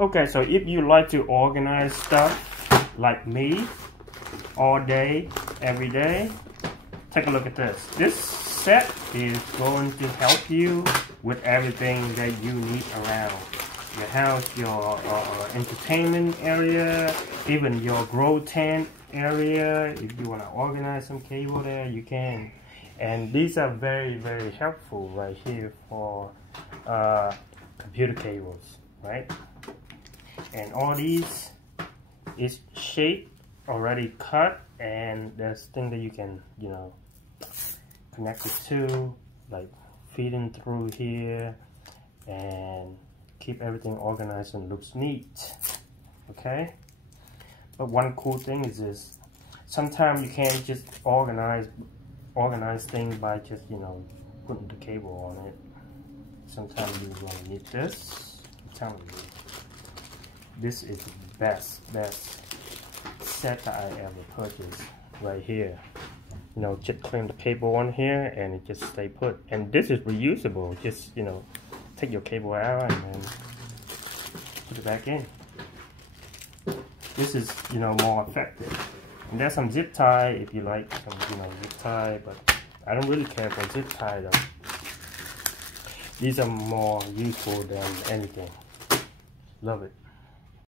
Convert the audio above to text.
Okay, so if you like to organize stuff like me all day, every day, take a look at this. This set is going to help you with everything that you need around your house, your entertainment area, even your grow tent area. If you want to organize some cable there, you can. And these are very, very helpful right here for computer cables, right? And all these is shaped, already cut, and there's things that you can, you know, connect it to, like feeding through here, and keep everything organized and looks neat. Okay, but one cool thing is this: sometimes you can't just organize things by just, you know, putting the cable on it. Sometimes you're going to need this. I'm telling you, this is the best set that I ever purchased right here. You know, just clamp the cable on here and it just stay put. And this is reusable. Just, you know, take your cable out and then put it back in. This is, you know, more effective. And there's some zip tie if you like some, you know, zip tie, but I don't really care for zip tie though. These are more useful than anything. Love it.